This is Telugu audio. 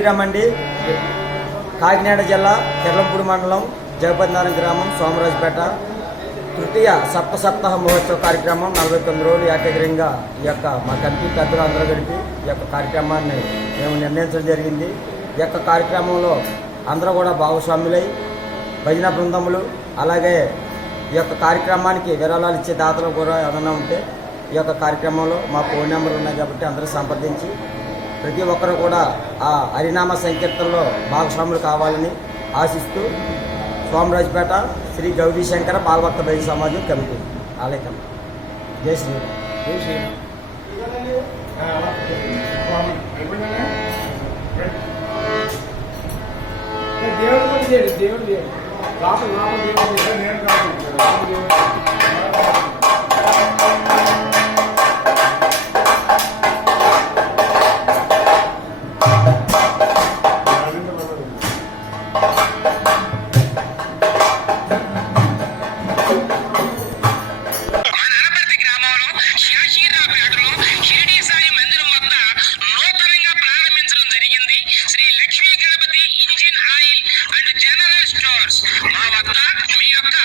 శ్రీరామ్ అండి. కాకినాడ జిల్లా కిర్లంపూడి మండలం జగపతినారాయణ గ్రామం సోమరాజుపేట తృతీయ సప్తాహ మహోత్సవ కార్యక్రమం 49 రోజులు ఏకగ్రీవంగా ఈ యొక్క మా కమిటీ పెద్దలు అందరూ కలిపి ఈ యొక్క కార్యక్రమాన్ని మేము నిర్ణయించడం జరిగింది. ఈ యొక్క కార్యక్రమంలో అందరూ కూడా భాగస్వాములై భజన బృందములు అలాగే ఈ యొక్క కార్యక్రమానికి విరాళాలు ఇచ్చే దాతలు కూడా ఏదైనా ఉంటే ఈ యొక్క కార్యక్రమంలో మా ఫోన్ నెంబర్లు ఉన్నాయి కాబట్టి అందరూ సంప్రదించి ప్రతి ఒక్కరు కూడా ఆ హరినామ సంకీర్తనలో భాగస్వాములు కావాలని ఆశిస్తూ సోమరాజుపేట శ్రీ గౌరీశంకర బాలభక్త భజన సమాజం కమిటీ ఆలయం. జై శ్రీరామ్. జై శ్రీరామ్. దేవుడు మా వద్ద మీ యొక్క